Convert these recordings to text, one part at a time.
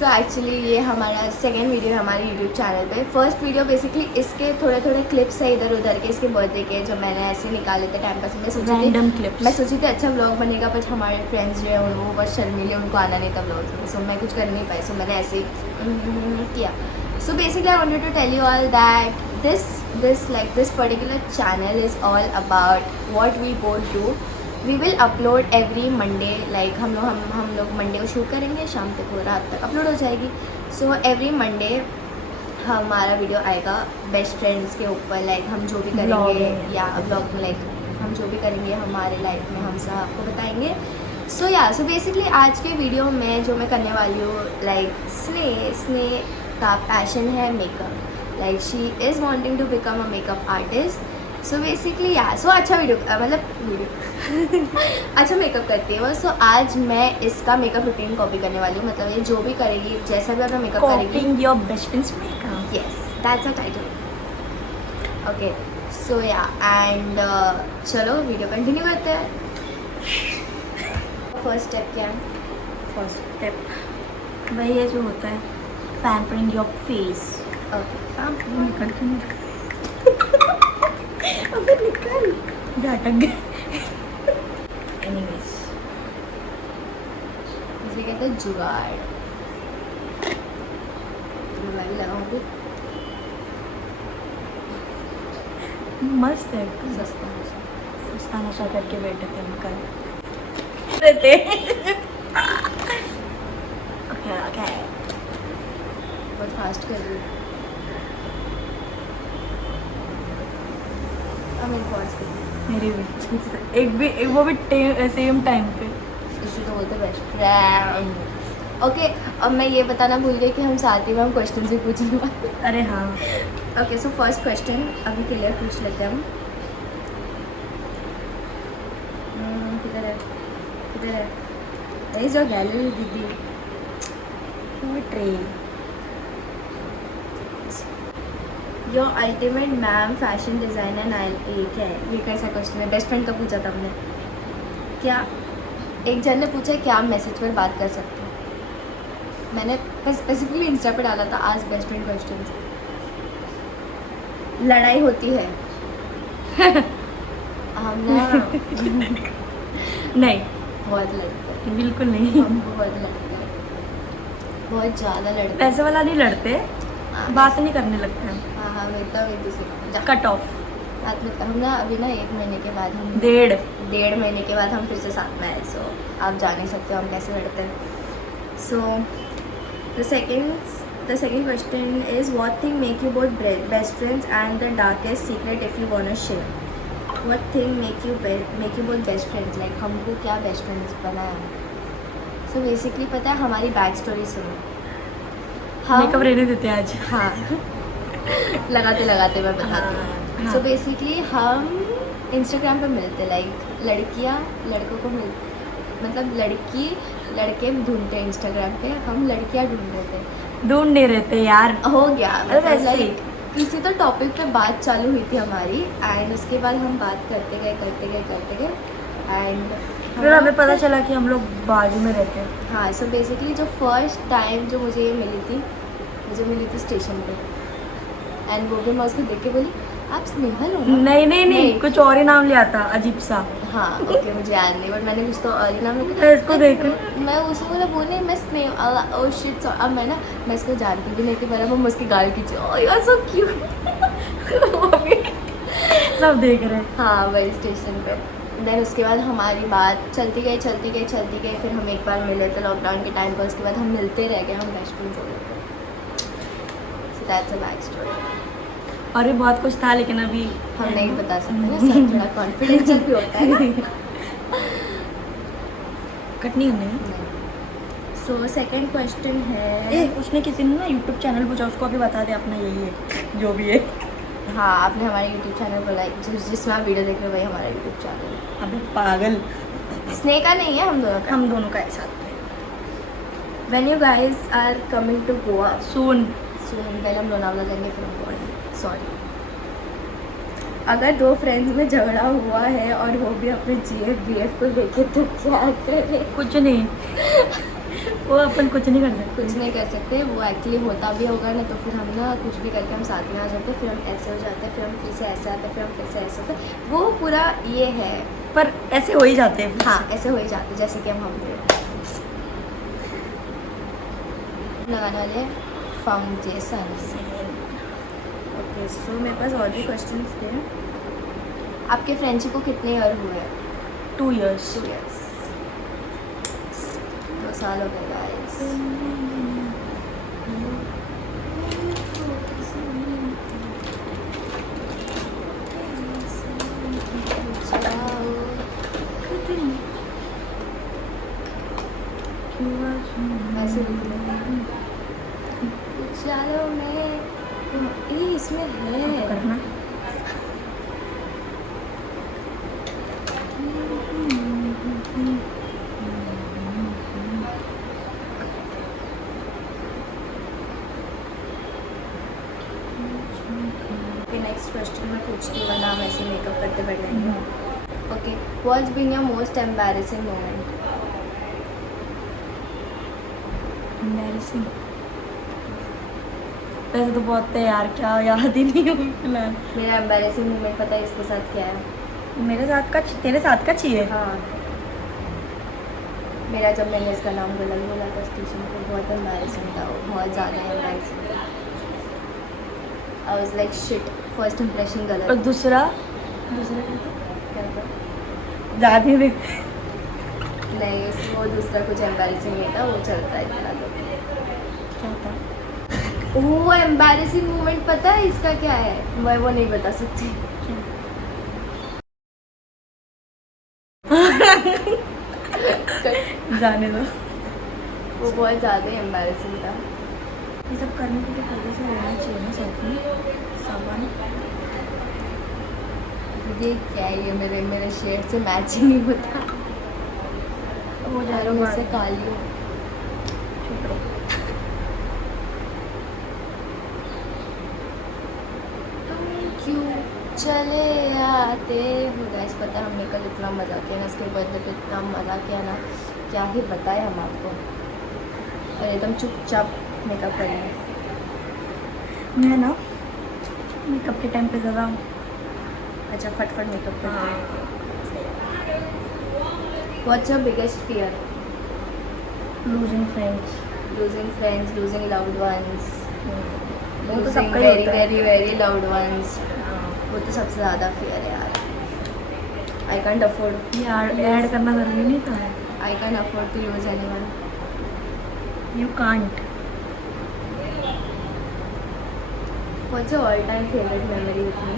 So actually ये हमारा second video है हमारे यूट्यूब चैनल पे। फर्स्ट वीडियो बेसिकली इसके थोड़े थोड़े क्लिप्स है इधर उधर के, इसके बर्थडे के, जो मैंने ऐसे निकाले थे टाइम पास। मैं सोची थी अच्छा व्लॉग बनेगा, बट हमारे फ्रेंड्स जो है वो बहुत शर्मीले, उनको आना नहीं था व्लॉग में, सो मैं कुछ कर नहीं पाई, सो मैंने ऐसे ही किया। So basically I wanted to tell you all that this particular channel is all about what we both do. We will upload every Monday, like हम लोग मंडे को शूट करेंगे, शाम तक वो रात तक अपलोड हो जाएगी। सो एवरी मंडे हमारा वीडियो आएगा बेस्ट फ्रेंड्स के ऊपर, लाइक हम जो भी करेंगे या ब्लॉग में, लाइक हम जो भी करेंगे हमारे लाइफ में हम सब आपको बताएंगे। सो बेसिकली आज के वीडियो में जो मैं करने वाली हूँ, लाइक स्ने का पैशन है makeup, like she is wanting to become a makeup artist. So basically so अच्छा वीडियो अच्छा मेकअप करती है वो। सो आज मैं इसका मेकअप रूटीन कॉपी करने वाली हूँ, मतलब ये जो भी करेगी, जैसा भी अपना मेकअप करेगी, कॉपिंग your best friends makeup. Yes, that's a title. Okay, so and चलो वीडियो कंटिन्यू करते हैं। फर्स्ट स्टेप क्या है? फर्स्ट स्टेप वही है जो होता है पैम्परिंग योर फेस। ओके, निकल अबे निकल, अटक गए। एनीवेज, इसे कहते हैं जुगाड़। मैं भी लगाऊंगी, मस्त है, सस्ता नशा करके बैठे थे हम कल रहते। ओके बहुत फास्ट कर रही हूँ। अब एक पॉज कर, मेरी भी एक वो भी सेम टाइम पे। इसी तो बोलते बेस्ट फ्रेंड। ओके, अब मैं ये बताना भूल गई कि हम साथ ही में हम क्वेश्चन भी पूछेंगे। अरे हाँ, ओके, सो फर्स्ट क्वेश्चन अभी क्लियर पूछ लेते हैं हम। किधर है जो गैलरी दीदी? Tray. Your ultimate ma'am fashion designer Nile एक है। ये कैसा क्वेश्चन है? बेस्ट फ्रेंड का पूछा था हमने। क्या एक जन ने पूछा है क्या आप मैसेज पर बात कर सकते हो? मैंने स्पेसिफिकली इंस्टा पे डाला था आज बेस्ट फ्रेंड क्वेश्चन। लड़ाई होती है हम ना नहीं, बहुत लड़ते हैं, बिल्कुल नहीं। हम बहुत लड़ते हैं, बहुत ज़्यादा लड़ते हैं। पैसे वाला नहीं लड़ते, बात नहीं करने लगते हैं। हाँ मतलब एक दूसरे को कट ऑफ। साथ में हम ना अभी ना 1 महीने के बाद हम डेढ़ महीने के बाद हम फिर से साथ में आए। सो आप जान नहीं सकते हम कैसे लड़ते हैं। So the second question is what thing make you both best friends and the darkest secret if you want to share. What thing make you both best friends, like हमको क्या बेस्ट फ्रेंड्स बनाया? So basically पता है हमारी back story सुनो। Makeup रहने देते हैं आज। हाँ लगाते मैं बताती हूँ। सो बेसिकली हम इंस्टाग्राम पे मिलते, लाइक लड़कियाँ लड़कों को मिलते, मतलब लड़की लड़के ढूंढते हैं इंस्टाग्राम पे, हम लड़कियाँ ढूंढ रहे थे। ढूंढ नहीं रहते यार, हो गया मतलब वैसे लाइक किसी तो टॉपिक पे बात चालू हुई थी हमारी, एंड उसके बाद हम बात करते गए एंड फिर हमें पता चला कि हम लोग बाजू में रहते हैं। हाँ, सो बेसिकली जो फर्स्ट टाइम जो मुझे मिली थी स्टेशन पे, एंड वो भी मैं उसको देख के बोली आप स्नेहल हो ना? नहीं, कुछ और ही नाम लिया था अजीब सा। हाँ ओके, मुझे याद नहीं, बट मैंने कुछ तो और ही नाम लिखा। मैं इसको देख मैं उसको बोला वो नहीं, मैं स्नेह ओ शिट। अब मैं इसको जानती भी नहीं थी, पर मैं उसकी गाल खींची, oh you are so cute. सब देख रहे हैं। हाँ वही स्टेशन पे। देन उसके बाद हमारी बात चलती गई, फिर हम एक बार मिले थे लॉकडाउन के टाइम पर, उसके बाद हम मिलते रह गए, हम बेस्ट फ्रेंड्स हो गए थे। So that's a back story. और भी बहुत कुछ था लेकिन अभी हम नहीं बता सकते ना, सब थोड़ा कॉन्फिडेंशियल भी होता है ना। कट नहीं करना है। सो सेकंड क्वेश्चन है, उसने किसी ने ना यूट्यूब चैनल पूछा, उसको अभी बता दे अपना यही है जो भी है। हाँ आपने हमारा यूट्यूब चैनल बोला, जिसमें आप वीडियो देख रहे हो वही हमारा यूट्यूब चैनल है। अबे पागल, स्नेह का नहीं है, हम दोनों का एक साथ है। When you guys are coming to Goa soon पहले हम लोनावला जाएंगे, फिर हम गोवा। सॉरी, अगर 2 फ्रेंड्स में झगड़ा हुआ है और वो भी अपने GF BF को लेके, तो क्या करें? कुछ नहीं, वो अपन कुछ नहीं कर सकते। कुछ नहीं कर सकते, वो एक्चुअली होता भी होगा ना तो फिर हम ना कुछ भी करके हम साथ में आ जाते हैं, फिर हम ऐसे हो जाते हैं, फिर हम फिर से ऐसे आते हैं, फिर हम फिर से ऐसे होते हैं, वो पूरा ये है। पर ऐसे हो ही जाते हैं। हाँ ऐसे हो ही जाते हैं, जैसे कि हम थे लगाने वाले फाउंडेशन। ओके सो मेरे पास और भी क्वेश्चंस थे। आपके फ्रेंडशिप को कितने ईयर हुए? 2 years। 2 years, 2 साल हो गए गाइस। ऐसे चलो मैं इसमें है करना। नेक्स्ट क्वेश्चन मैं पूछती हूँ वरना हम ऐसे मेकअप करते बैठ जाएंगे। Okay, what's been your most embarrassing moment? Embarrassing वैसे तो बहुत है यार, क्या याद ही नहीं हुई फिलहाल। मेरा एम्बैरेसिंग मोमेंट पता है इसके साथ क्या है? मेरे साथ का तेरे साथ का चाहिए। हाँ, मेरा जब मैंने इसका नाम गलत बोला था स्टेशन पर, बहुत एम्बैरेसिंग था वो, बहुत ज़्यादा एम्बैरेसिंग था। I was like shit, first impression और गलत। दूसरा क्या था? याद ही नहीं। नहीं वो दूसरा कुछ एम्बैरेसिंग नहीं था, वो चलता है इतना तो। क्या था? वो एम्बैरेसिंग मोमेंट पता है इसका क्या है? मैं वो नहीं बता सकती। जाने दो। वो बहुत ज़्यादा एम्बैरेसिंग था। ये सब करने के लिए पहले से रहना चाहिए ना साथ में सामान। ये क्या है, ये मेरे शेड से मैच ही नहीं होता। हो यार मैं इससे काली हूँ। चुप रहो। तुम क्यों चले आते हो? गाइस पता है हमने कल इतना मज़ा किया ना, इसके बर्थडे पे इतना मज़ा किया ना, क्या ही बताएं हम आपको। और एकदम चुपचाप मेकअप कर रहे हैं। मैं ना मेकअप के टाइम पे ज़्यादा अच्छा फटफट मेकअप कर रहे हैं। What's your biggest fear? Losing friends. Losing friends, losing loved ones, वो तो लूजिंग सबका ही वेरी होता है। Very very loved ones. वो तो सबसे ज़्यादा फियर है यार। आई कैंट अफोर्ड, यार ऐड करना ज़रूरी नहीं था। I can't afford to lose anyone. You can't. What's your all time favourite memory with me?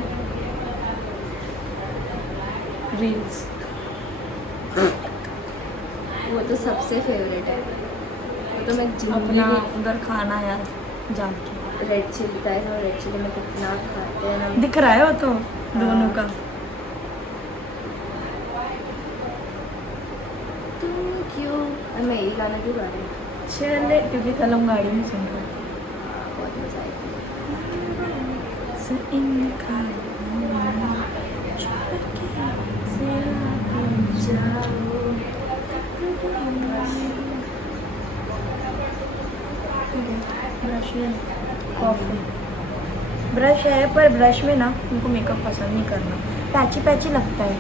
Reels. वो तो सबसे फेवरेट है, वो तो मैं अपना जिंदगी उधर खाना यार जान के रेड चिली था, रेड चिली में कितना खाते हैं ना। दिख रहा है वो तो दोनों का। तुम क्यों, और मैं यही गाना क्यों गा रही हूँ? चले क्योंकि कल हम गाड़ी में सुन रहे बहुत मज़ा आएगी। ब्रश में कॉफी ब्रश है, पर ब्रश में ना उनको मेकअप पसंद नहीं करना, पैची पैची लगता है।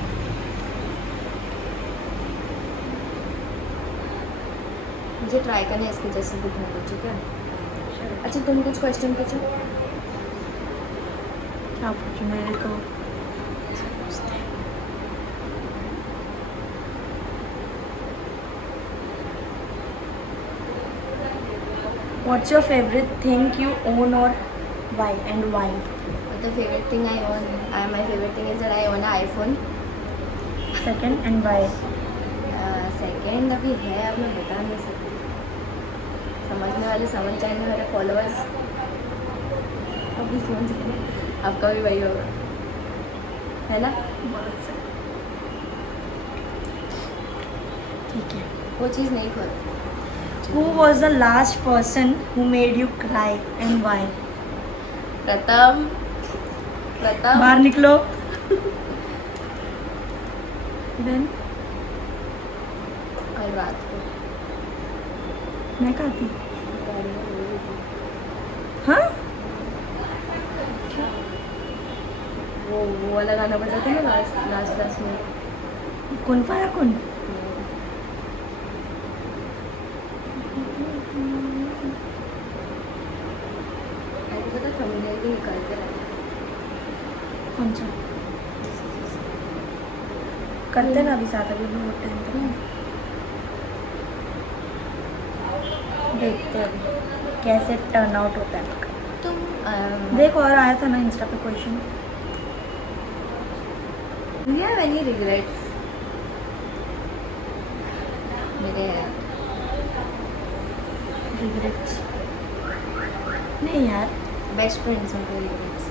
मुझे ट्राई करना है इसके जैसे दिखने को, ठीक है? अच्छा तुम कुछ क्वेश्चन पूछो। क्या पूछूं मेरे को? What's your favorite thing you own or why and why? The favorite thing I own, my favorite thing is that I own an iPhone. Second and why? Second अभी है, अब मैं बता नहीं सकती। समझने वाले समझ जाएंगे, मेरे फॉलोअर्स अभी समझ गए। आपका भी वही होगा, है ना? ठीक है। वो चीज़ नहीं खोलती। Who was the last person who made you cry and why? प्रथम, प्रथम बाहर निकलो। Then और रात को मैं खाती। हाँ वो वाला गाना बजा था ना लास्ट में। कौन पाया कौन? पता थंबनेल भी निकाल के रखा। कौन सा करते ना अभी साथ, अभी बहुत टाइम तक देखते हैं अभी कैसे टर्न आउट होता है। तुम देख और आया था ना इंस्टा पे question. Do you have any regrets? मेरे रिग्रेट्स नहीं यार, बेस्ट फ्रेंड्स में कोई regrets?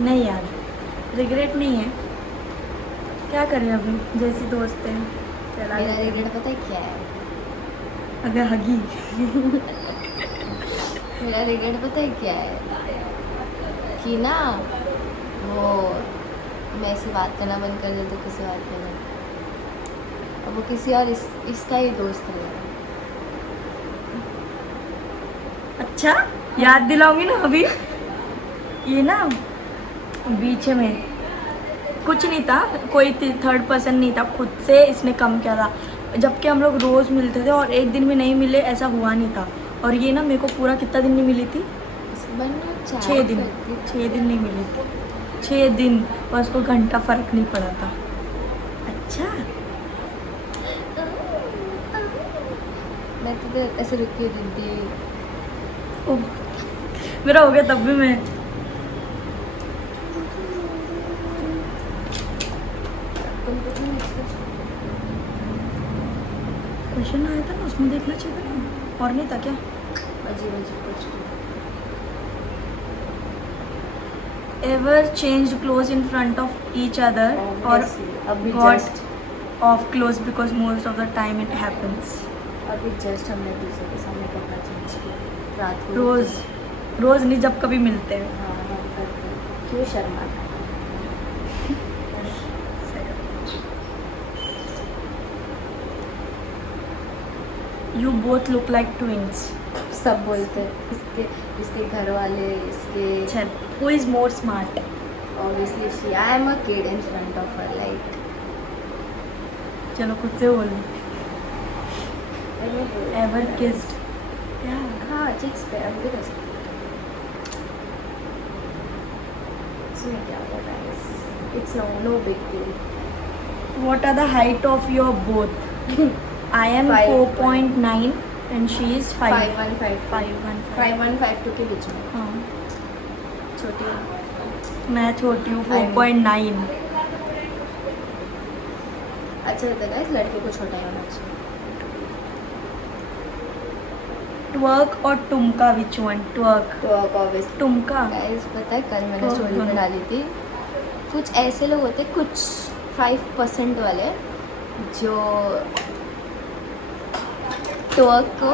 नहीं यार रिग्रेट नहीं है। क्या करें अभी, जैसी दोस्त है चला मेरा गया। regret पता है क्या है? अगर हगी मेरा regret पता है क्या है? कि ना वो मैं ऐसे बात करना बंद कर दे तो किसी और के लिए, अब वो किसी और इसका ही दोस्त है। अच्छा याद दिलाऊंगी ना अभी। ये ना बीच में कुछ नहीं था, कोई थर्ड पर्सन नहीं था, खुद से इसने कम किया था। जबकि हम लोग रोज़ मिलते थे और एक दिन भी नहीं मिले ऐसा हुआ नहीं था। और ये ना मेरे को पूरा कितना दिन नहीं मिली थी, 6 दिन। 6 दिन नहीं मिली थी, 6 दिन, और उसको घंटा फर्क नहीं पड़ा था। अच्छा मैं तो ऐसे रुकी हुई दीदी। ओह मेरा हो गया तब भी मैं क्वेश्चन आया था ना उसमें देखना चाहिए था ना, और नहीं था क्या? अजीब अजीब कुछ ever change close in front of each other और अभी got just of close because most of the time it happens. अभी जस्ट हमने दूसरे के सामने कपड़ा चेंज किया रात को। रोज़ नहीं, जब कभी मिलते हैं। हाँ हम करते हैं। क्यों Sharma? You both look like twins. सब बोलते हैं, इसके घर वाले, इसके चल who is more smart? obviously she I am a kid in front of her like चलो खुद से बोल। I don't know. Ever kissed? हाँ चिक्स पे हम भी कर सकते हैं। इसमें क्या होगा guys? It's no big deal. What are the height of your both? I am 5. 4.9 and she is 5. 515 515 के बीच में हाँ छोटी है। मैं छोटी हूँ, 4.9। अच्छा रहता है guys, लड़के को छोटा ही होना चाहिए। ट्वर्क और टुमका, विच वन? ट्वर्क तो ऑब्वियसली टुमका। गाइस पता है कल मैंने तो स्टोरी में दोनों। डाली थी, कुछ ऐसे लोग होते हैं, कुछ 5% वाले जो ट्वर्क को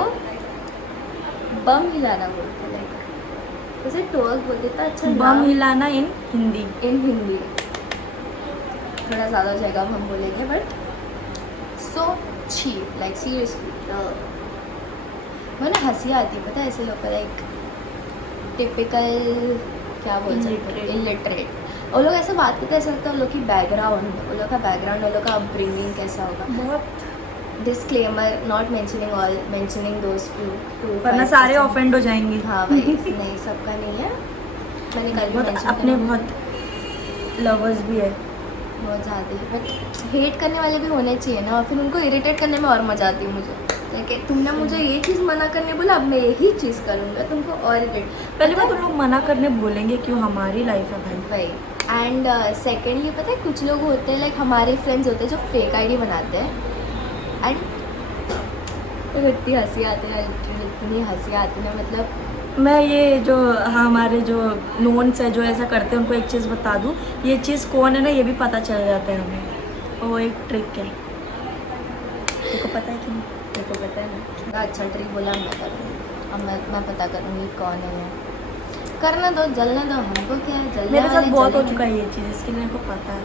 बम हिलाना बोलते, लाइक उसे ट्वर्क बोलते था। अच्छा बम नाम हिलाना इन हिंदी। इन हिंदी थोड़ा ज़्यादा हो जाएगा अब हम बोलेंगे, but so cheap like seriously. मैंने हंसी आती पता है ऐसे लोग का, लाइक टिपिकल क्या बोल सकते हैं, इलिटरेट। वो लोग ऐसे बात करते हैं, ऐसा लगता है उन लोग की बैकग्राउंड, उन लोग का बैकग्राउंड, उन लोग का अपब्रिंगिंग कैसा होगा। बहुत disclaimer, not mentioning all, mentioning those few वरना सारे ऑफेंड हो जाएंगे। हाँ भाई नहीं सबका नहीं है, मैंने कल भी बहुत मेंशन अपने बहुत लवर्स भी है। बहुत ज़्यादा ही, बट हेट करने वाले भी होने चाहिए ना, और फिर उनको इरिटेट करने में और मज़ा आती है मुझे। कि तुमने मुझे ये चीज़ मना करने बोला, अब मैं यही चीज़ करूँगा, तुमको और इरिटेट। पहले बात तुम लोग मना करने बोलेंगे क्यों, हमारी लाइफ है भाई। भाई एंड सेकेंडली पता है कुछ लोग होते हैं, लाइक हमारे फ्रेंड्स होते हैं जो फेक आईडी बनाते हैं, एंड इतनी हंसी आती है, इतनी हंसी आती है, मतलब मैं ये जो हमारे जो नोन्स है जो ऐसा करते हैं उनको एक चीज़ बता दूँ, ये चीज़ कौन है ना ये भी पता चल जाता है हमें। वो एक ट्रिक है, तुमको पता है कि नहीं? मेरे को पता है ना। अच्छा ट्रिक बोला मैं करूँगी, अब मैं पता करूँगी कौन है ये। करना दो, जलने दो, हमको क्या है, जलने मेरे साथ वाले बहुत हो जलेंगे। चुका है ये चीज़, इसके लिए मेरे को पता है।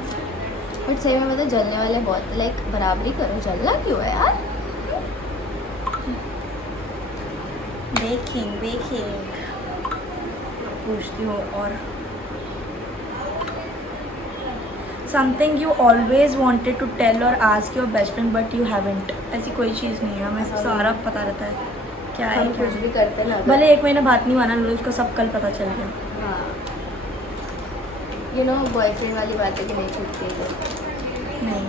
बट सही में पता है, जलने वाले बहुत, लाइक बराबरी करो, जलना क्यों है यार। बेकिंग पूछती हूँ और something you always wanted to tell और ask your best friend but you haven't. ऐसी कोई चीज़ नहीं है, हमें सारा पता रहता है क्या है हम क्या कुछ भी नहीं। करते ना भले 1 महीना बात नहीं माना, उसका सब कल पता चल गया। हाँ यू नो बॉयफ्रेंड वाली बातें कि नहीं छूटती है तो नहीं,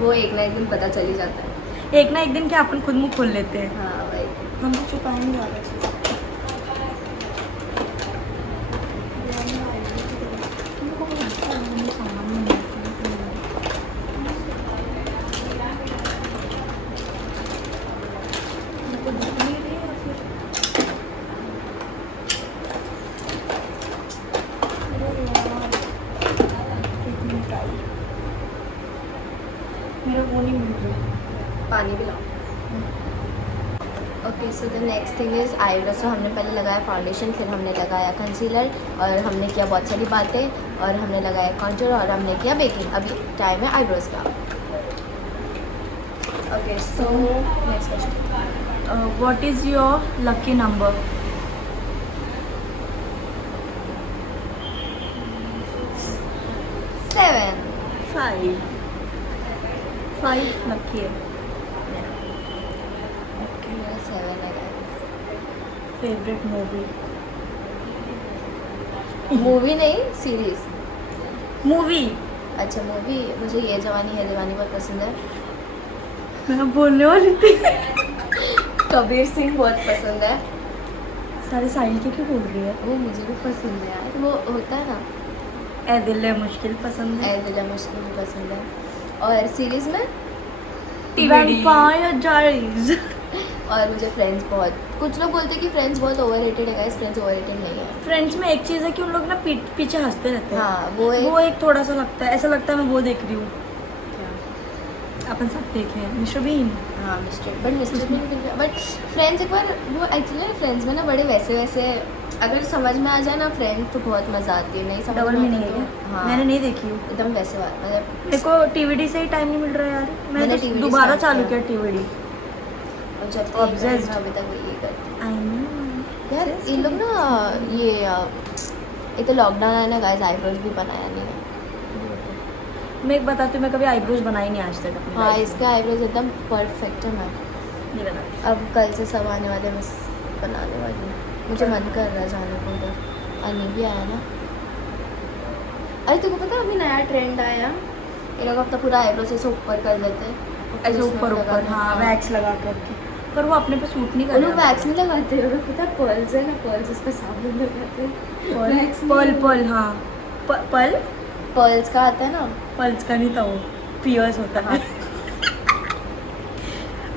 वो एक ना एक दिन पता चल ही जाता है। एक ना एक दिन क्या अपन खुद मुँह खोल लेते हैं। हाँ भाई हम तो छुपाएंगे ज़्यादा चीज़। मेरा वो नहीं मिल रहा। पानी भी लाओ। Okay so the next thing is eyebrow. सो हमने पहले लगाया फाउंडेशन, फिर हमने लगाया कंसीलर और हमने किया बहुत सारी बातें और हमने लगाया कॉन्टूर और हमने किया बेकिंग। अभी टाइम है आईब्रोज का। Okay so next question, what is your lucky number? 7 5 lucky है। मेरा 7 है guys। Favourite movie? मूवी नहीं सीरीज। मूवी अच्छा मूवी, मुझे ये जवानी है दीवानी बहुत पसंद है। मैं बोलने वाली थी। कबीर सिंह बहुत पसंद है। सारे साहिल के क्यों बोल रही है? वो मुझे भी पसंद है यार, वो होता है ना ए दिल है मुश्किल पसंद है। ए दिल है मुश्किल भी पसंद है। और सीरीज में वैम्पायर डायरीज। और मुझे फ्रेंड्स बहुत, कुछ लोग बोलते हैं कि फ्रेंड्स बहुत ओवररेटेड है गाइस, फ्रेंड्स ओवररेटेड नहीं है। फ्रेंड्स में एक चीज़ है कि उन लोग ना पीछे हंसते रहते हैं। हाँ वो एक थोड़ा सा लगता है, ऐसा लगता है मैं वो देख रही हूँ। अपन सब देखे हैं मिस्टर बीन। हाँ मिस्टर बट फ्रेंड्स एक बार वो एक्चुअली फ्रेंड्स में ना बड़े वैसे वैसे, अगर समझ में आ जाए ना फ्रेंड्स तो बहुत मज़ा आती है, नहीं समझ डबल में मीनिंग आता है तो क्या? हाँ मैंने नहीं देखी हूँ। एकदम वैसे बात, मतलब मेरे को टीवीडी से ही टाइम नहीं मिल रहा यार। मैंने मैंने TVD दोबारा start चालू किया। किया टीवीडी। और जब तक Obsessed। अभी तक ये करती आई नो यार ये लोग ना ये तो लॉकडाउन है ना गाइस, आईब्रोज भी बनाया नहीं है। मैं एक बताती हूँ, मैं कभी आईब्रोज बनाई नहीं आज तक अपनी हाँ life में। इसका आईब्रोज एकदम परफेक्ट है ना। नहीं बनाती। अब कल से सब आने वाले, मैं बनाने वाली हूँ। मुझे मन कर रहा है जाने को उधर, आने भी आया ना। अरे तुमको पता है अभी नया ट्रेंड आया, ये लोग अपना पूरा आईब्रो से ऊपर कर देते हैं, ऐसे ऊपर ऊपर हाँ वैक्स लगा करके, पर वो अपने पे सूट नहीं वो कर लोग वैक्स नहीं लगाते हैं, पता है पर्ल्स है ना, पर्ल्स उस पर साबुन लगाते हैं। वैक्स नहीं। पल हाँ पल पर्ल्स का आता है ना। पल्स का नहीं था वो, पियर्स होता है।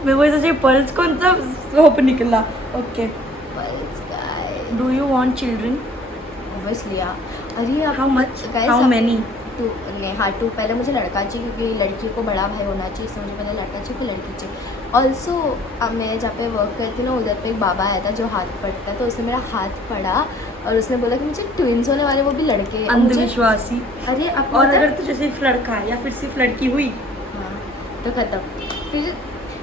मैं वही सोची पल्स कौन सा सोप निकला। ओके पर्ल्स का do you want children? Obviously यार। अरे how much how many? Two नहीं हाँ टू, पहले मुझे लड़का चाहिए क्योंकि लड़की को बड़ा भाई होना चाहिए, इसलिए मुझे पहले लड़का चाहिए फिर लड़की चाहिए। ऑल्सो अब मैं जहाँ पे वर्क करती हूँ ना, उधर पे एक बाबा आया था जो हाथ पढ़ता है, तो उसने मेरा हाथ पढ़ा और उसने बोला कि मुझे ट्विंस होने वाले, वो भी लड़के। अंधविश्वासी। अरे आपको और पता अगर है? तुझे सिर्फ लड़का या फिर सिर्फ लड़की हुई हाँ तो खत्म फिर।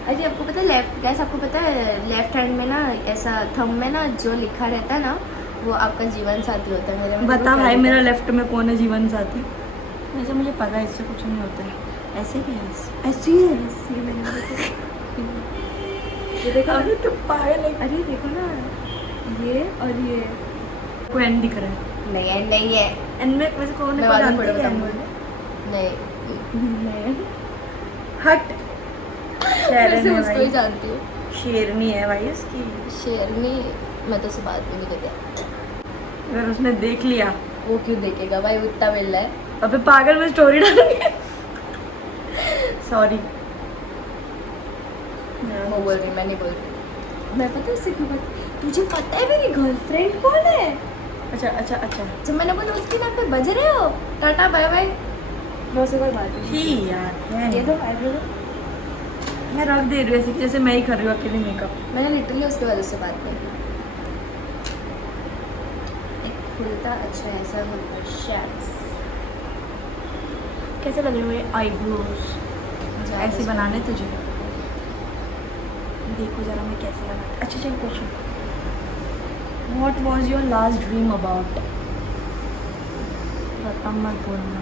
अरे आपको पता है लेफ्ट गैस, आपको पता है लेफ्ट हैंड में ना ऐसा थंब में ना जो लिखा रहता है ना, वो आपका जीवन साथी होता है। मेरे में बता देखो भाई क्या मेरा लिखा लेफ्ट में कौन है जीवन साथी? वैसे मुझे पता है इससे कुछ नहीं होता है। ऐसे क्या है? ऐसे ही है। ऐसे ही मैंने ये देखो ना। अभी तो पागल है। अरे देखो ना, ये और ये को एंड दिख रहा है। नहीं एंड नहीं है। एंड में वैसे कौन मैं है? बाद में जानते फोटो हैं बताऊंगा। नहीं नहीं हट। वैसे शेरनी है उसको ही भाई, जानती हूँ। शेरनी है भाई उसकी। शेरनी, मैं तो उससे बात भी नहीं करती। अगर उसने देख लिया वो क्यों देखेगा भाई, उतना मिल रहा है। अबे पागल में स्टोरी डालूंगी। सॉरी वो बोल रही, मैं नहीं बोल रही। मैं पता है उससे क्यों बात, तुझे पता है मेरी गर्लफ्रेंड कौन है? अच्छा अच्छा अच्छा जब मैंने बोला उसके नाम पे बज रहे हो, टाटा बाय बाय, मैं उससे कोई बात नहीं। ठीक यार है ये नहीं। तो आईब्रो मैं रख दे रही हूँ ऐसे जैसे मैं ही कर रही हूँ अकेले मेकअप। मैंने लिटरली उसके बाद उससे बात नहीं की। एक खुलता अच्छा ऐसा खुलता शैक्स। कैसे लग रहे हो ये आईब्रोज? ऐसे बनाने तुझे? देखो जरा मैं कैसे लगा। अच्छा चल question, what was your last dream about? प्रथम मत बोलना,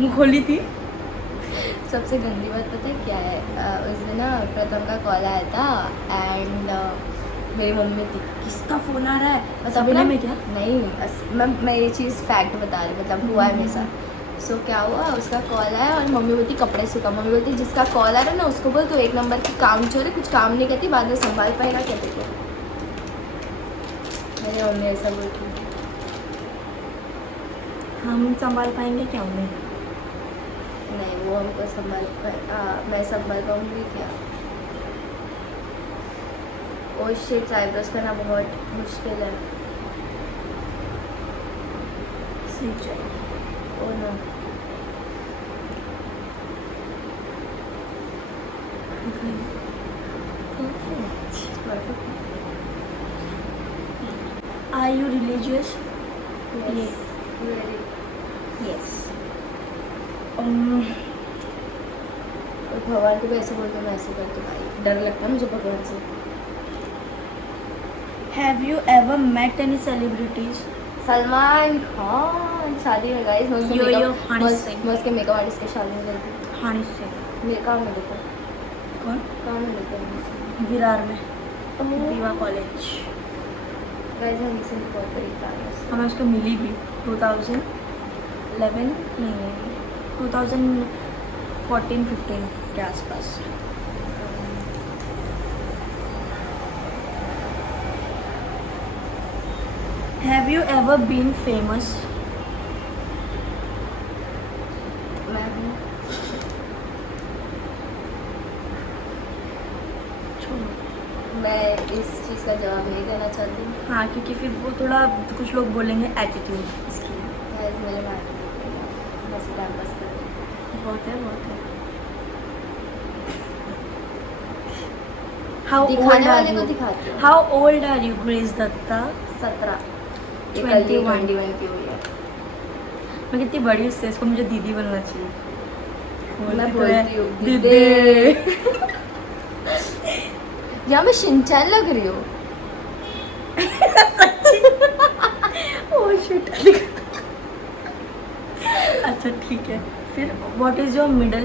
मुँह खोली थी। सबसे गंदी बात पता है क्या है, उस दिन ना प्रथम का कॉल आया था एंड मेरी मम्मी थी, किसका फ़ोन आ रहा है, मतलब सपने ना में क्या? नहीं, मैं ये चीज़ फैक्ट बता रही, मतलब हुआ है मेरे साथ। सो क्या हुआ, उसका कॉल आया और मम्मी बोलती कपड़े सूखा, मम्मी बोलती जिसका कॉल आ रहा है ना उसको बोल तो एक नंबर की काम चोर है, कुछ काम नहीं करती, बाद में संभाल पाएगा क्या देखो। मेरी मम्मी ऐसा बोलती। हम संभाल पाएंगे क्या उन्हें? नहीं वो हमको मैं संभाल पाऊँगी क्या? ओ शिट, आईब्रोज करना बहुत मुश्किल है। सीख जाए। Oh no. Are you religious? Yes. Very. Yes. और भगवान को भी ऐसे बोलते मैं ऐसे करती हूँ भाई, डर लगता है मुझे भगवान से। Have you ever met any celebrities? Salman Khan शादी में गाइस, मैं उसके यो-यो मेकअप हनी सिंह। मैं उसके मेकअप आर्टिस्ट की शादी में गई थी। हानि सिंह। मेरे काम में देखो, कौन? काम में देखो विरार में, विवा कॉलेज। गाइस हनी सिंह की बहुत बड़ी फैन है। हमें उसको मिली भी 2011 नहीं 2014-15 के आसपास। Have you ever been famous? मैं हूँ। छोड़ो। मैं इस चीज़ का जवाब नहीं देना चाहती हूँ। हाँ क्योंकि फिर वो थोड़ा कुछ लोग बोलेंगे एटीट्यूड, इसलिए। गाइस मेरे माइंड में बस टाइम पास कर रही हूँ। बहुत है बहुत है। How old दिखाने are वाले को you? दिखाती हूँ। How old are you, Grace Datta? 17। 21 21 की हुई है। मैं कितनी बड़ी उससे, इसको मुझे दीदी बनना चाहिए। मैं बोलती तो है, बोलती हूँ दीदी। या मैं शिनचैन लग रही हूँ। Oh shit. अच्छा ठीक है, फिर what is your middle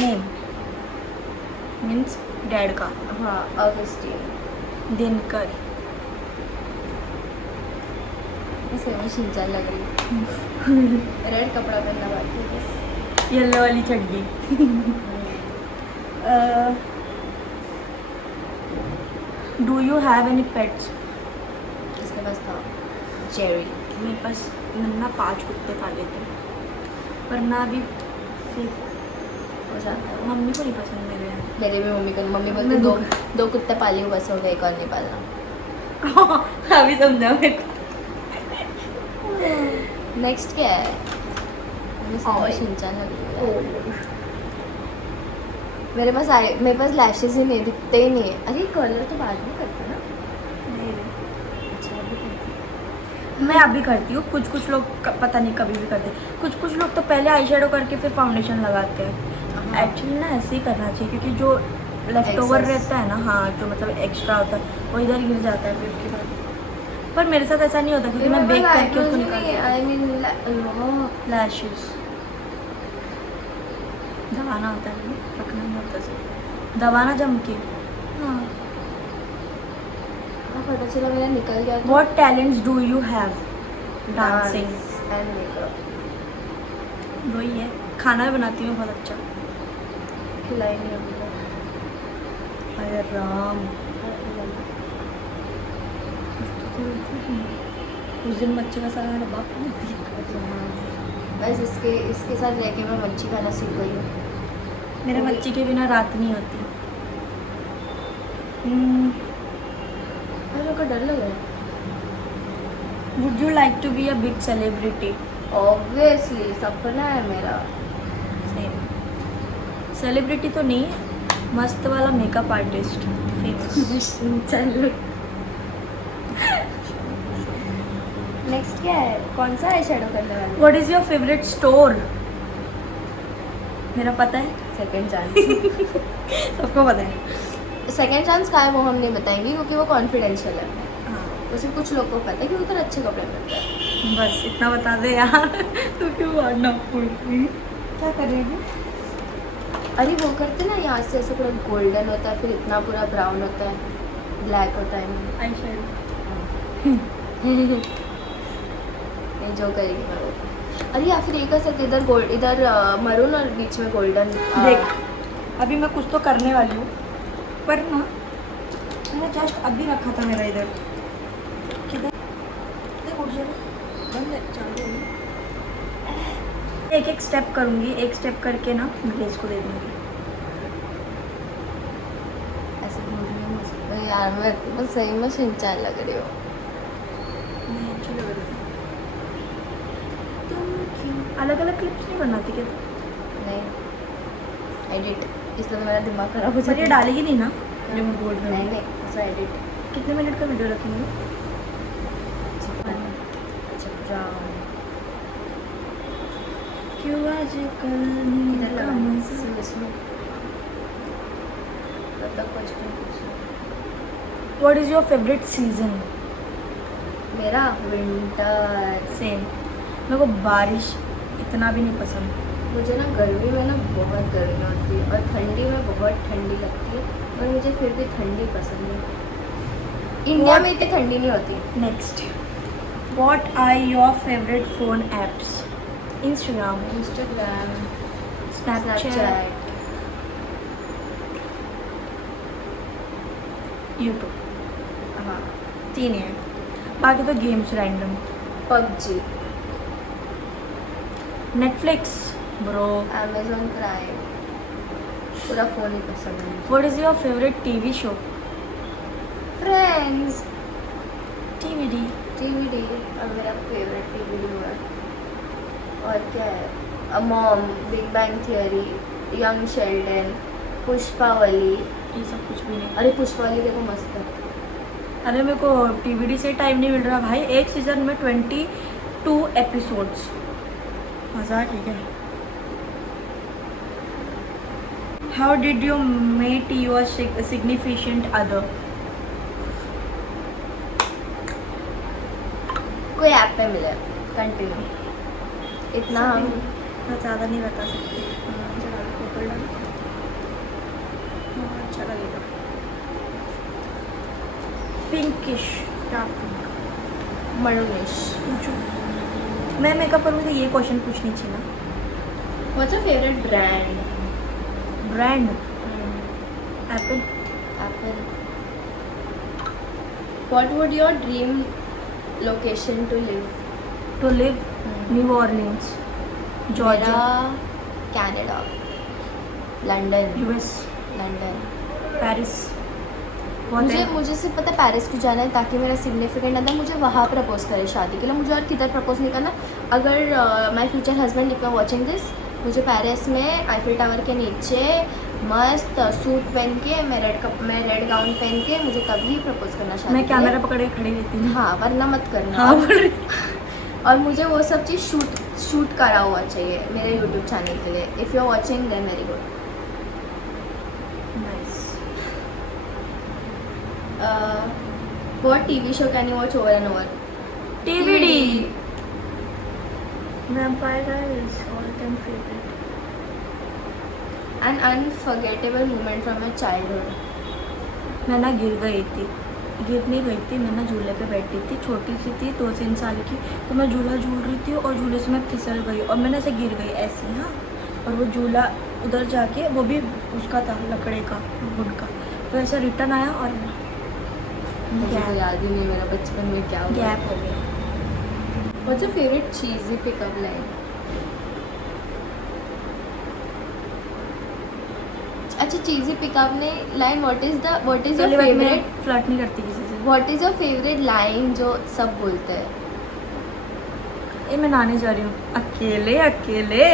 name? Means dad का। हाँ अगस्टीन। दिनकर। ऐसे मैं शिनचैन लग रही हूँ। रेड कपड़ा पहनना बाकी है बस। येलो वाली चड्डी। Do you have any pets? इसके पास था जेरी। मेरे पास नन्ना 5 कुत्ते पाले थे, पर ना अभी फिर हो जाता है। मम्मी को नहीं पसंद मेरे यहाँ। मेरे भी मम्मी को, मम्मी बोलती मैं दो कुत्ते पाली हूँ बस हो गए, एक और नहीं पालना। अभी समझा मेरे को। नेक्स्ट क्या है? मैं सामने शिनचैन लग रही हूँ। मेरे पास लैशेस ही नहीं, दिखते ही नहीं है। अरे कलर तो बाद में करता ना। अच्छा अभी करती हूँ। मैं अभी करती हूँ, कुछ लोग पता नहीं कभी भी करते, कुछ लोग तो पहले आई शेडो करके फिर फाउंडेशन लगाते हैं। एक्चुअली ना ऐसे ही करना चाहिए, क्योंकि जो लेफ्ट ओवर Excess. रहता है ना, हाँ जो मतलब एक्स्ट्रा होता है वो इधर गिर जाता है फिर उसके बाद। पर मेरे साथ ऐसा नहीं होता, क्योंकि मैं बेक करके उसको निकालती हूँ। आई मीन लैशेस दबाना होता है, रखना नहीं होता सिर्फ दबाना जम के। हाँ। पता चला मेरा निकल गया। What talents do you have? Dancing. And makeup. वही है, खाना भी बनाती हूँ बहुत अच्छा। खिलाई नहीं अभी तक। अरे राम, उस दिन मच्छी का सारा मेरा बाप ने दिया। बस इसके साथ रह के मैं मच्छी खाना सीख गई हूँ। मेरे मच्छी के बिना रात नहीं होती। मेरे को डर लग रहा है। Would you like to be a big celebrity? Obviously सपना है मेरा। सेम। सेलिब्रिटी तो नहीं, मस्त वाला मेकअप आर्टिस्ट, फेमस। चलो नेक्स्ट क्या है? कौन सा आई शेडो करने वाला? What is your favourite store? मेरा पता है, सेकंड चांस। सबको पता है। सेकंड चांस का है वो हम नहीं बताएंगे क्योंकि वो कॉन्फिडेंशियल है। हाँ वो सिर्फ कुछ लोग को पता है कि उधर अच्छे कपड़े मिलते हैं। बस इतना बता दे यार। तू क्यों वाड़ना पूरी क्या कर रही है? अरे वो करते ना यहाँ से ऐसे पूरा गोल्डन होता है, फिर इतना पूरा ब्राउन होता है, ब्लैक होता है। आई शेड नहीं जो करेगी मैं वो। अरे या फिर एक ऐसा इधर गोल्ड, इधर मरून और बीच में गोल्डन। देख अभी मैं कुछ तो करने वाली हूँ पर ना मैंने जस्ट अभी रखा था मेरा इधर किधर देख उठ जा बंद है चालू है। एक एक स्टेप करूँगी, एक स्टेप करके ना ग्लेज को दे दूँगी। ऐसे बोल रही हूँ मुझे यार, मैं सही में शिनचैन लग रही हूँ। नहीं अच्छी लग रही है। तुम क्यों अलग अलग क्लिप्स नहीं बनाती क्या तुम? नहीं एडिट, इसलिए तो मेरा दिमाग खराब हो पर जाता ये है। डालेगी नहीं ना जो मैं बोल रही नहीं हूँ? नहीं ऐसा एडिट। कितने मिनट का वीडियो रखेंगे? क्यों आज कल नींद इधर का लगा मजा। इसमें तब तक क्वेश्चन पूछना। What is your favorite season? मेरा विंटर। सेम। मेरे को बारिश इतना भी नहीं पसंद। मुझे ना गर्मी में ना बहुत गर्मी होती है और ठंडी में बहुत ठंडी लगती है, और मुझे फिर भी ठंडी पसंद है। इंडिया में इतनी ठंडी नहीं होती। Next, What are your favorite phone apps? Instagram, Instagram, Snapchat, Snapchat, YouTube। हाँ, तीन है, बाकी तो games random. PUBG, Netflix, bro। Amazon prime, पूरा फ़ोन ही पसंद है मुझे। What is your favorite TV show? Friends, TVD। TVD, और मेरा फेवरेट टीवीडी हुआ है। और क्या है, mom, big bang theory, young Sheldon, Pushpavali. ये सब कुछ भी नहीं। अरे पुष्पावली देखो मस्त है। अरे मेरे को TVD से टाइम नहीं मिल रहा भाई। एक सीजन में 22 एपिसोड्स। मजाक है क्या? How did you meet your significant other? कोई ऐप पे मिले, कंटिन्यू। इतना हम मैं ज़्यादा नहीं बता सकती। चला ऊपर डाल। हाँ, अच्छा लगेगा। Pinkish dark pink. मरुनिश। मैं मेकअप करूँगी तो ये क्वेश्चन पूछनी चाहिए ना। What's your favourite brand? Brand Apple. Apple. What would your dream location to live? To live new Orleans, Georgia, Canada, London, US, London. Paris. मुझे सिर्फ पता है पेरिस क्यों जाना है, ताकि मेरा सिग्निफिकेंट अदर मुझे वहाँ प्रपोज करे शादी के लिए। मुझे और किधर प्रपोज नहीं करना। अगर my future husband if you are watching this, मुझे पेरिस में आईफिल टावर के नीचे मस्त सूट पहन के, मैं रेड गाउन पहन के मुझे तभी प्रपोज करना शादी मैं के लिए। कैमरा पकड़ के खड़ी रहती हूँ। हाँ, वरना मत करना। हाँ बोल रही। और मुझे वो सब चीज़ शूट करा हुआ चाहिए मेरे यूट्यूब चैनल के लिए। If you are watching then very good. Nice. What TV show can you watch over and over? TVD। Vampire Diaries, all time favorite. An unforgettable moment from my childhood. मैं ना गिर नहीं गई थी। मैं ना झूले पे बैठी थी, छोटी सी थी, 2-3 साल की। तो मैं झूला झूल रही थी और झूले से मैं फिसल गई और मैंने ऐसे गिर गई ऐसे। हाँ, और वो झूला उधर जाके, वो भी उसका था लकड़े का, वुड का, तो ऐसा रिटर्न आया और मुझे तो याद ही नहीं मेरा बचपन में क्या हुआ। गैप हो गया। What's your favourite cheesy pickup line? अच्छा, चीज़ी पिकअप ने line, what is your favourite? Flirt नहीं करती किसी से। What is your favourite line जो सब बोलते हैं? ये मैं नहाने जा रही हूँ, अकेले अकेले।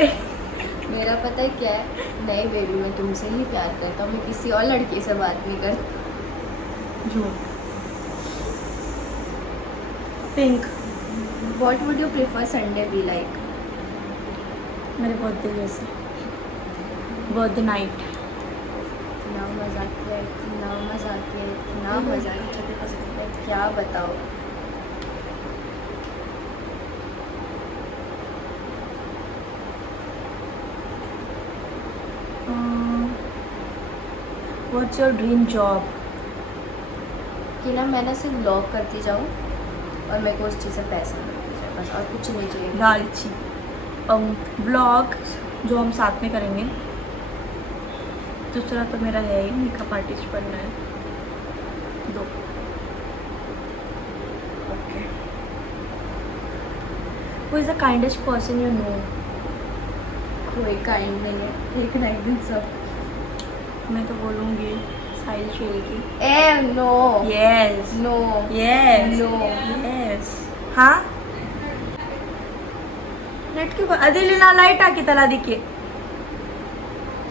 मेरा पता है क्या है, नहीं बेबी मैं तुमसे ही प्यार करता हूँ, मैं किसी और लड़की से बात नहीं करता। झूठ। Pink. What would you prefer Sunday be like? मेरे बर्थडे जैसे, बर्थडे नाइट। नाउ मज़ा किया, इतना मज़ा किया, इतना मज़ा किया, मैं क्या बताऊँ। What's your dream job? कि ना मैं ना सिर्फ ब्लॉग करती जाऊँ और मेरे को उस चीज़ से पैसा मिलती जाए, बस और कुछ नहीं चाहिए। लालची। व्लॉग जो हम साथ में करेंगे। दूसरा तो मेरा है ही मेकअप आर्टिस्ट बनना है। दो। Okay. Who is the kindest person you know? कोई काइंड नहीं है, एक ना एक दिन सब। मैं तो बोलूँगी Sahil Shelke. A no, yes no, yes no. Yes. हाँ नेट क्यों अदिल लाइट आके तला दिखे।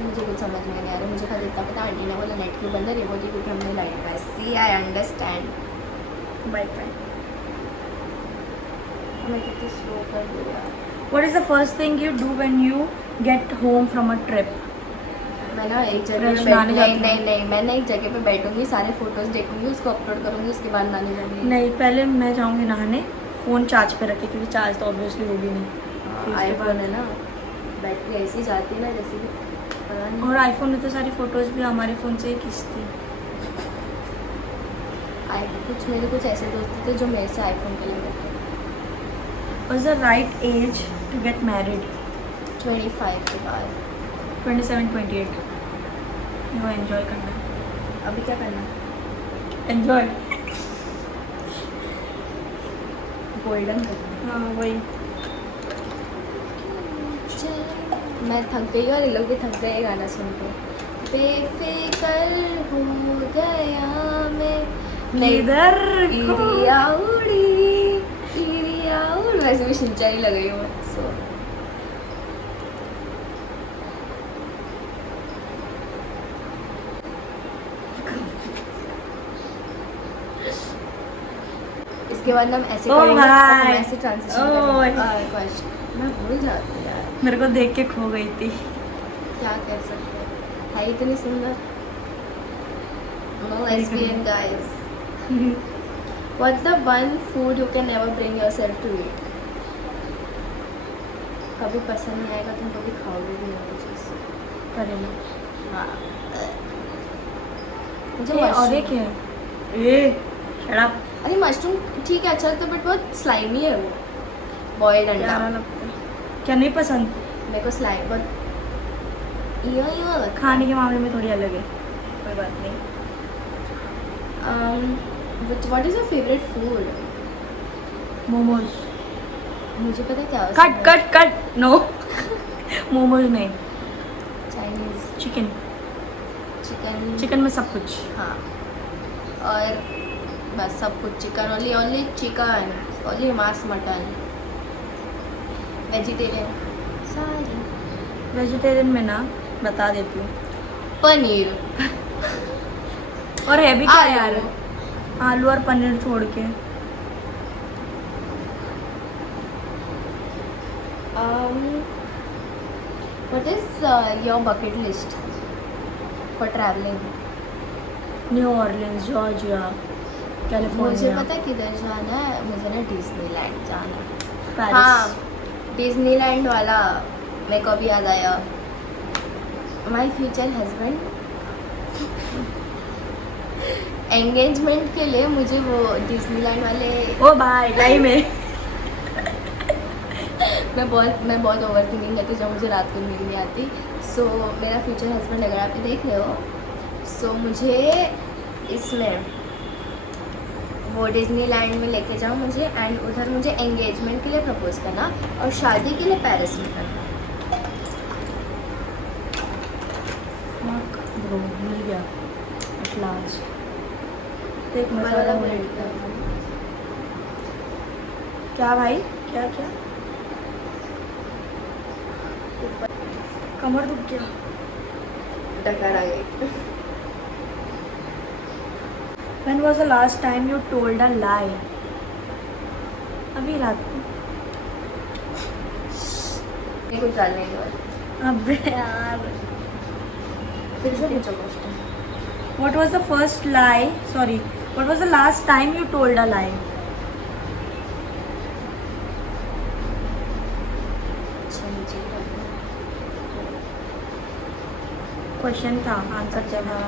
मुझे कुछ समझ में नहीं आ रहा, मुझे खाली इतना पता आंटी ने बोला नेट क्यों बंद है, रिमोट क्योंकि हमने लाइट पाई। See I understand. वाईफाई। मैं कितनी स्लो कर दिया। What is the first thing you do when you get home from a trip? मैं ना एक जगह Fresh पे बैठ नहाने नहीं जाती नहीं हूँ। नहीं मैं ना एक जगह पे बैठूंगी, सारे फोटोज देखूंगी, उसको अपलोड करूंगी, उसके बाद नहाने जाऊंगी। नहीं पहले मैं जाऊँगी नहाने, फ़ोन चार्ज पे रखे क्योंकि चार्ज तो ऑब्वियसली होगी नहीं। फिर उसके आईफोन बाद है ना, बैटरी ऐसी जाती है ना जैसे कि पता नहीं। और आईफोन में तो सारी फ़ोटोज़ भी हमारे फ़ोन से ही खींचती। कुछ मेरे कुछ ऐसे दोस्त थे जो मेरे से आईफोन के लिए बैठे। What's the right age to get married? 25 के बाद। 27, 28। वो एंजॉय करना है। अभी क्या करना, एंजॉय। गोल्डन करना। हाँ वही। मैं थक गई और ये लोग भी थक गए गाना सुन के। बेफिकर हो गया मैं किधर इरिया उड़ी वैसे भी सिंचाई लग गई हूँ। सो इसके बाद हम ऐसे ओ करेंगे, भाई। हम ऐसे ट्रांजिशन ओए। करेंगे। क्वेश्चन मैं भूल जाती हूँ यार, मेरे को देख के खो गई थी। क्या कर सकते हैं, है इतनी सुंदर। No lesbian guys. What's the one food you can never bring yourself to eat? कभी पसंद नहीं आएगा, तुम कभी खाओगे भी नहीं वो चीज़। करेला। हाँ मुझे और mushroom- एक है शराब अरे मशरूम ठीक है, अच्छा लगता है, बट बहुत स्लाइमी है वो। बॉइल्ड प्यारा अंडा लगता है। क्या नहीं पसंद? मेरे को स्लाइम बहुत यो लगता है। खाने के मामले में थोड़ी अलग है, कोई बात नहीं। What is your favorite food? Momos. मुझे पता है क्या cut cut cut no. Momos नहीं, चाइनीज चिकन। चिकन। चिकन में सब कुछ। हाँ और बस सब कुछ चिकन, ओनली चिकन, ओनली मांस, मटन, वेजिटेरियन सारी। वेजिटेरियन में ना बता देती हूँ, पनीर और है भी क्या आलू। यार, आलू और पनीर छोड़ के। What is your bucket list for traveling? New Orleans, Georgia, मुझे कैलिफोर्निया, पता है किधर जाना है, मुझे ना डिज्नीलैंड जाना है। पेरिस। हाँ डिज्नीलैंड वाला मेरे को अभी याद आया। माय फ्यूचर हस्बैंड एंगेजमेंट के लिए मुझे वो डिज्नीलैंड वाले ओ भाई लाई में। मैं बहुत ओवर थिंकिंग करती हूँ जब मुझे रात को नींद नहीं आती। सो मेरा फ्यूचर हस्बैंड अगर आप ये देख रहे हो, सो मुझे इसमें वो डिज्नीलैंड में लेके जाओ मुझे, एंड उधर मुझे एंगेजमेंट के लिए प्रपोज करना और शादी के लिए पेरिस में करना। ब्रो मिल गया एट लास्ट। एक वाला मसाला ब्रेड ब्रेड का क्या भाई, क्या क्या कमर दुख गया। डकार आ गई। When was the last time you told a lie? अभी रात को। मैं कुछ डालने के बाद अबे यार फिर से पूछो question. What was the first lie? Sorry. What was the last time you told a lie? Question था, आंसर क्या था?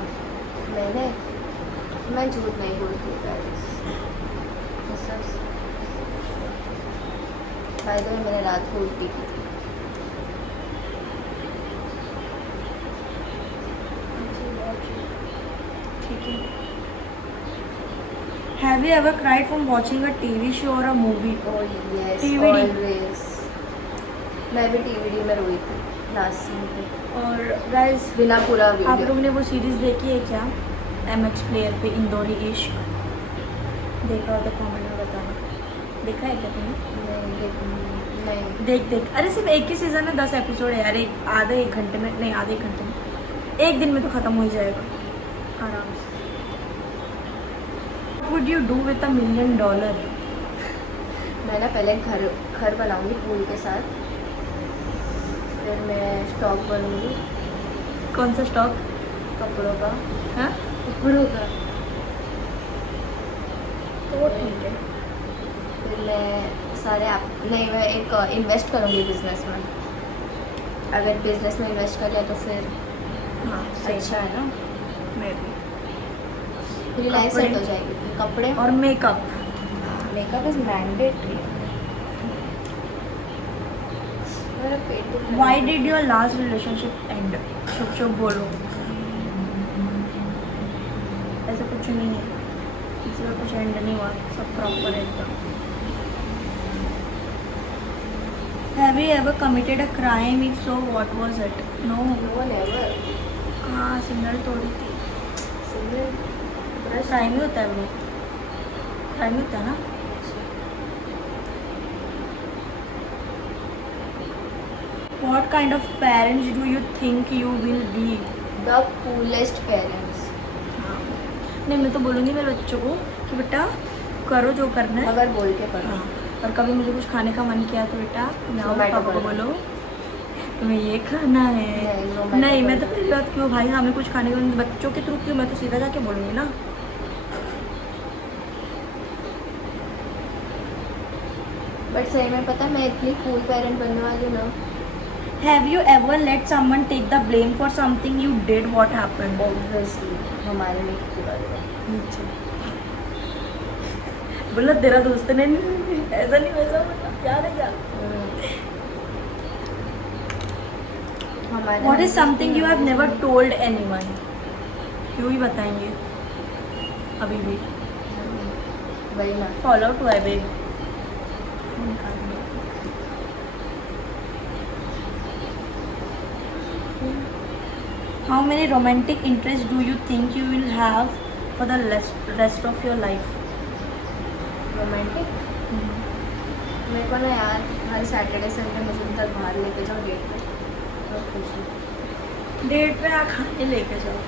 मैं झूठ नहीं बोलती गाइस। बाय द वे मैंने रात को उल्टी की थी। ठीक है। Have you ever cried from watching a TV show or a movie? Oh yes, TVD. always। मैं भी TVD में रोई थी लास्ट सीन पे, और गाइस बिना पूरा आप वीडियो। लोग ने वो सीरीज़ देखी है क्या? MX प्लेयर पे इंदौरी इश्क, देखा हो तो कमेंट में बताना। देखा है क्या तुमने? नहीं देख अरे सिर्फ एक ही सीज़न में 10 एपिसोड है यार, आधे एक घंटे में, नहीं आधे एक घंटे में, एक दिन में तो ख़त्म हो ही जाएगा आराम से। What would you do with $1 million? मैं ना पहले घर बनाऊंगी पूल के साथ, फिर मैं स्टॉक बनूंगी कौन सा स्टॉक? कपड़ों का। हाँ कपड़ों का। तो ठीक है। फिर मैं सारे नहीं, मैं एक इन्वेस्ट करूंगी बिजनेस में। अगर बिजनेस में इन्वेस्ट कर लिया तो फिर हाँ अच्छा है ना, मैं भी। फिर लाइफ कपड़े। सेट हो जाएगी। फिर कपड़े और मेकअप। Makeup is mandatory. मेरा पेट दुख रहा Why है। did your last relationship end? शुभ शुभ बोलो। ऐसा कुछ नहीं है, किसी का कुछ एंड नहीं हुआ, सब प्रॉपर है एकदम। Have you ever committed a crime? If so, what was it? No. No, never। हाँ सिग्नल तोड़ी थी। सिंगल ब्रश क्राइम ही होता है वो, क्राइम ही होता है ना। What kind of parents do you think you will be? The coolest parents. नहीं मैं तो बोलूँगी मेरे बच्चों को कि बेटा करो जो करना है। अगर बोल के पढ़ो। हाँ, और कभी मुझे कुछ खाने का मन किया तो बेटा जाओ Zomato पापा को कर लो। बोलो तुम्हें ये खाना है। नहीं, Zomato नहीं मैं कर तो लो। पहली बात क्यों भाई, हमें कुछ खाने का मन, बच्चों के थ्रू क्यों, मैं तो सीधा जाके बोलूँगी ना। बट सही में पता है मैं इतनी कूल पेरेंट बनने वाली हूँ ना। Have you ever let someone take the blame for something you did? What happened? Obviously हमारे में की बात है। नीचे बोला तेरा दोस्त ने ऐसा नहीं वैसा बोला, याद है क्या? हमारे What is something you have never told anyone? क्यों ही बताएंगे अभी भी। वही ना। Follow to I beg. How many romantic interests do you think you will have for the rest of your life? Romantic मेरे को ना यार, हर सैटरडे संडे मुझे उधर बाहर लेके जाओ डेट पे, बहुत खुशी। डेट पे आ खाने लेके जाओ।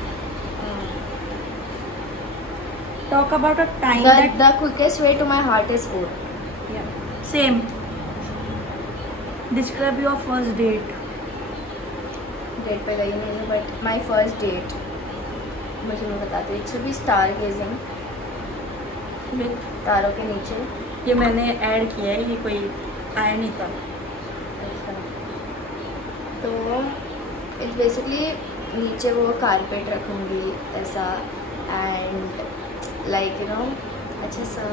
Talk about a time that The quickest way to my heart is food। same. Describe your first date. Date पे गई नहीं हूँ बट माई फर्स्ट डेट मुझे मैं बताती हूँ। It should be star gazing, With तारों के नीचे। ये मैंने ऐड किया है, ये कोई आया नहीं था। तो इट्स बेसिकली नीचे वो कारपेट रखूँगी ऐसा, एंड लाइक यू नो अच्छा सा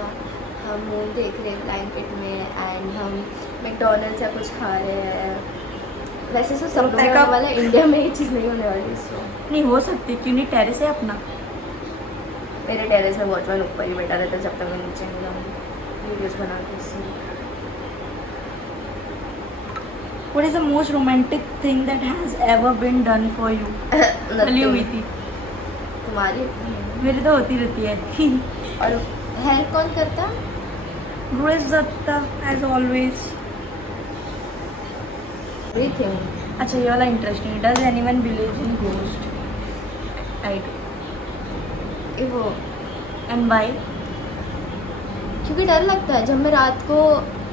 हम मून देख रहे हैं ब्लैंकेट में, एंड हम मैकडोनल्ड्स या कुछ खा रहे हैं। वैसे सब सब होता है होने कब? वाला है, इंडिया में ये चीज़ नहीं होने वाली। सो नहीं हो सकती, क्यों नहीं, टेरेस है अपना। मेरे टेरेस में वॉचमैन ऊपर ही बैठा रहता है जब तक मैं नीचे नहीं जाऊँगी वीडियोज़ बना के इसलिए। What is the most romantic thing that has ever been done for you? चली हुई थी तुम्हारी मेरी तो होती रहती है। और हेल्प कौन करता? रोज दत्ता एज ऑलवेज। एवरीथिंग। अच्छा ये वाला interesting. Does anyone believe in ghost? I do. वो एंड बाय? क्योंकि डर लगता है जब मैं रात को,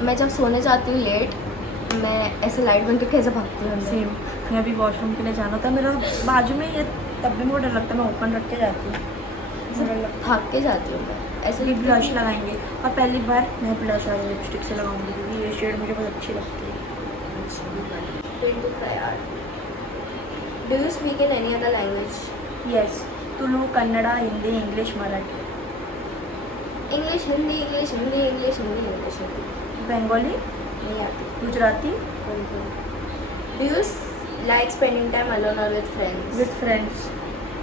मैं जब सोने जाती हूँ लेट, मैं ऐसे लाइट बंद करके कैसे भागती हूँ अंदर। सेम, मैं अभी वॉशरूम के लिए जाना था, मेरा बाजू में ये तब भी मुझे डर लगता है, मैं ओपन रख के जाती हूँ, मुझे डर लगता भाग के जाती हूँ मैं ऐसे है। ब्लश लगाएंगे और पहली बार मैं ब्लश वाली लिपस्टिक से लगाऊंगी क्योंकि ये शेड मुझे बहुत अच्छी लगती है। Do you speak in any other language? Yes, Tulu, Kannada, Hindi, English, Marathi, English Hindi English Hindi English Hindi English Hindi Bengali, नहीं आती। Gujarati, do you like spending time alone और with friends? With friends.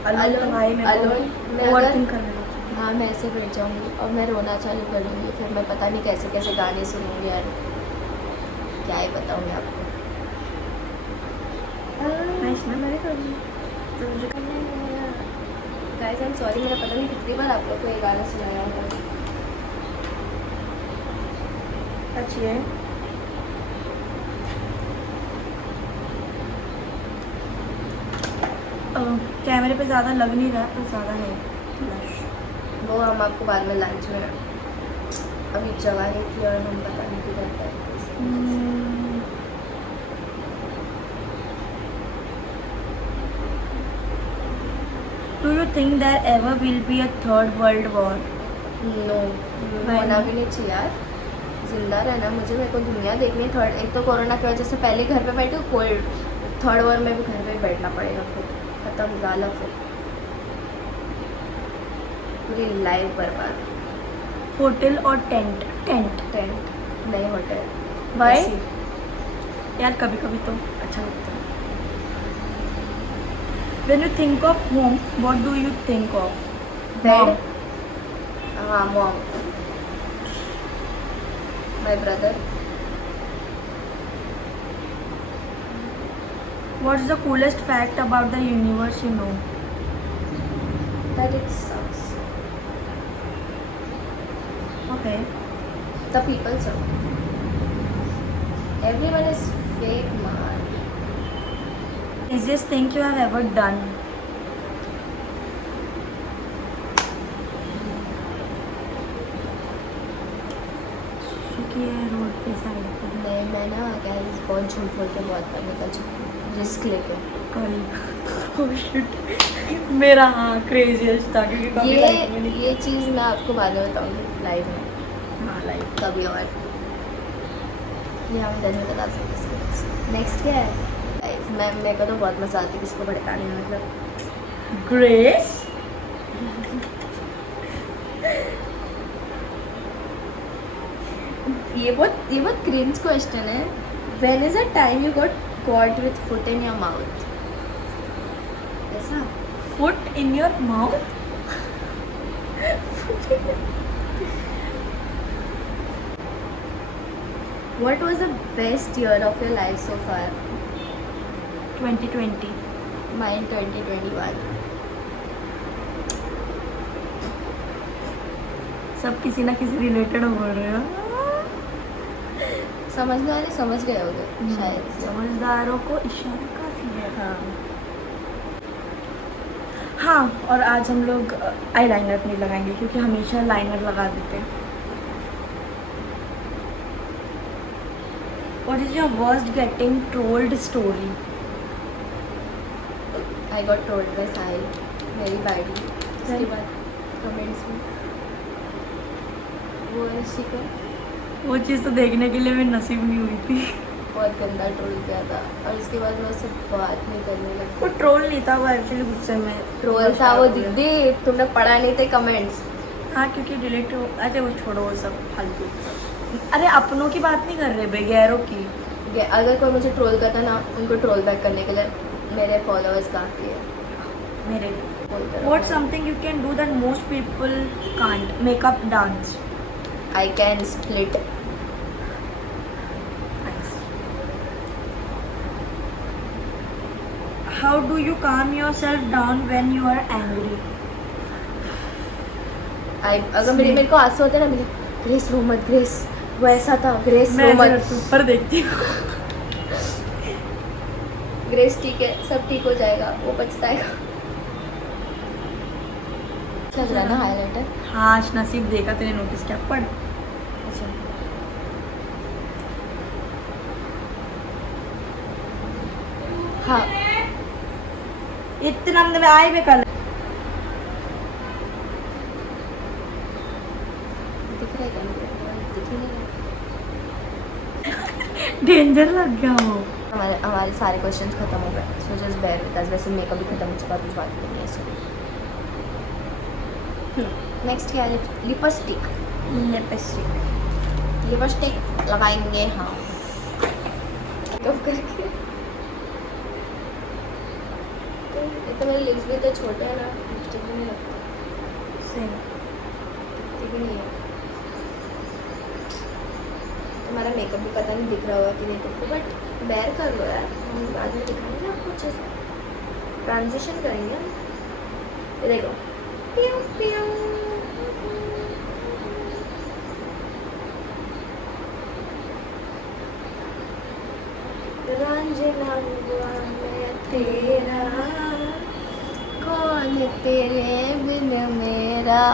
Alone- alone भाई मैं alone में ओवर अगर- थिंक करने लगती हूँ। हाँ मैं ऐसे बैठ जाऊँगी और मैं रोना चालू कर दूँगी, फिर मैं पता नहीं कैसे कैसे गाने सुनूँगी यार, क्या ही बताऊँगी आपको। नाइस ना, मेरे कर तो मुझे गाइस आई एम सॉरी, मैंने पता नहीं कितनी बार आप लोग को ये गाना सुनाया होगा। अच्छी है। कैमरे पे ज़्यादा लग नहीं रहा पर ज़्यादा है ब्लश। वो हम आपको बाद में लंच में, अभी जगह नहीं थी और हम पता नहीं किधर गए। Do you think there ever will be a third world war? No, होना भी नहीं चाहिए यार, जिंदा रहना मुझे, मेरे को दुनिया देखनी। थर्ड, एक तो कोरोना की वजह से पहले घर पे बैठी हूँ, कोल्ड, थर्ड वॉर में भी घर पे बैठना पड़ेगा, फिर खत्म गाला, फिर पूरी लाइफ बर्बाद। होटल और टेंट? टेंट। टेंट नहीं, होटल। Why? ऐसी। यार कभी कभी तो अच्छा लगता है। When you think of home, what do you think of? Bed. Mom. हाँ mom, my brother. What's the coolest fact about the universe you know? That it sucks, Okay. The people suck, everyone is fake man. Easiest thing you have ever done? Road पे side पे नहीं, मैं ना guys बहुत झूठ बोल के बहुत बार निकल चुकी हूँ, रिस्क लेके। कल मेरा हाँ क्रेजीस्ट था क्योंकि कभी life में नहीं ये चीज़ मैं आपको बाद में बताऊंगी लाइव में, हाँ लाइफ कभी और। ये हम इधर नहीं बता सकते। नेक्स्ट क्या है गाइस? मैं मेरे को तो बहुत मजा आती है किसी को भड़काने में, मतलब ग्रेस। ये बहुत क्रिंज क्वेश्चन है। When is a time you got caught with foot in your mouth? ऐसा? Foot in your mouth? What was the best year of your life so far? 2020. Mine 2021. सब किसी ना किसी रिलेटेड बोल रहे हो। समझने वाले समझ गए होंगे शायद से। समझदारों को इशारा काफी है। हाँ, हाँ, और आज हम लोग आई लाइनर नहीं लगाएंगे क्योंकि हमेशा लाइनर लगा देते हैं। What is your worst getting trolled story? I got told by साहिल मेरी बाइडी, उसके बाद कमेंट्स में वो शिका वो चीज़ तो देखने के लिए मैं नसीब नहीं हुई थी। बहुत गंदा ट्रोल किया था और उसके बाद मैं उससे बात नहीं करने लगी। वो ट्रोल नहीं था, वो एक्चुअली गुस्से में ट्रोल था वो। दीदी तुमने पढ़ा नहीं थे कमेंट्स? हाँ, क्योंकि डिलीट हो। अरे वो छोड़ो, वो सब फालतू। अरे अपनों की बात नहीं कर रहे बे, गैरों की। अगर कोई मुझे ट्रोल करता ना, उनको ट्रोल बैक करने के लिए मेरे फॉलोअर्स काफ़ी है। मेरे बोलते रहो। What's something you can do that most people can't? Makeup dance. I can split. Nice. How do you calm yourself down when you are angry? अगर मेरे को आंसू होते ना, मेरे ग्रेस रो मत, ग्रेस वो ऐसा था, ग्रेस रो मैं मत, ऊपर देखती हूँ। ग्रेस ठीक है, सब ठीक हो जाएगा, वो पछताएगा। लग रहा है ना हाईलाइटर? हाँ, नसीब देखा तेरे, नोटिस क्या पढ़। अच्छा, हाँ इतना हमने में आए बेकार दिख रहा है क्या मुझे? दिख ही नहीं रहा। डेंजर लग गया वो। हमारे सारे क्वेश्चंस खत्म हो गए, so just bear with us. वैसे मेकअप भी खत्म हो चुका, कुछ बात नहीं है। सो नेक्स्ट क्या है? लिपस्टिक लगाएंगे हाँ मेकअप करके। ये तो मेरे लिप्स भी तो छोटे हैं ना, लिपस्टिक भी नहीं लगता, दिखती भी नहीं है। तुम्हारा मेकअप भी पता नहीं दिख रहा होगा कि नहीं तुमको, बट बेयर कर लो यार, हम बाद में दिखाएंगे आपको अच्छे से। ट्रांजिशन करेंगे हम। ये देखो प्याऊ प्याऊ। रांझना हुआ मैं तेरा, कौन तेरे बिन मेरा।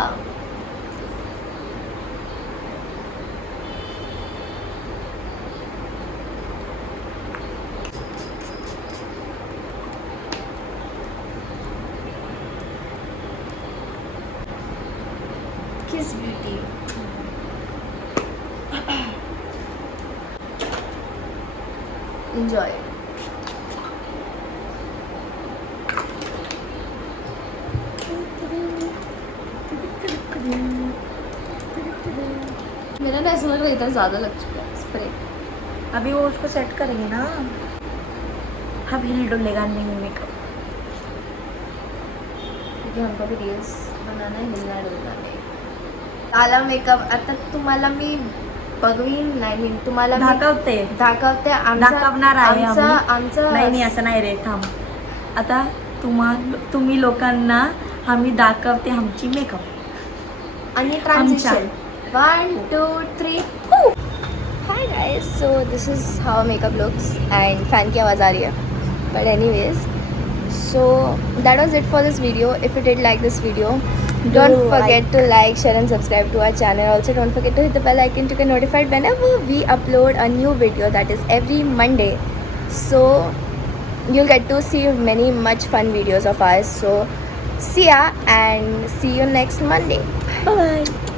किस ब्यूटी। Enjoy. मेरा ना ऐसा लग रहा है इतना ज़्यादा लग चुका है स्प्रे। अभी वो उसको सेट करेंगे ना, अब हिल डुलेगा नहीं मेकअप। क्योंकि हमको भी रील्स बनाना है, हिलना डुलना नहीं। काला मेकअप आता तुम्हाला मी बघवीन नाही, मी तुम्हाला मी दाखवते दाखवणार आहे आमचं नाही नाही असं नाही रे, थांब आता तुम्ही लोकांना आम्ही दाखवते आमची मेकअप आणि transition 1 2 3 hi guys, so this is how makeup looks and fan की आवाज़ आ रही है, but anyways so that was it for this video. If you did like this video, don't forget to like, share and subscribe to our channel. Also don't forget to hit the bell icon to get notified whenever we upload a new video, that is every Monday. So you'll get to see many much fun videos of ours. So see ya and see you next Monday. bye bye.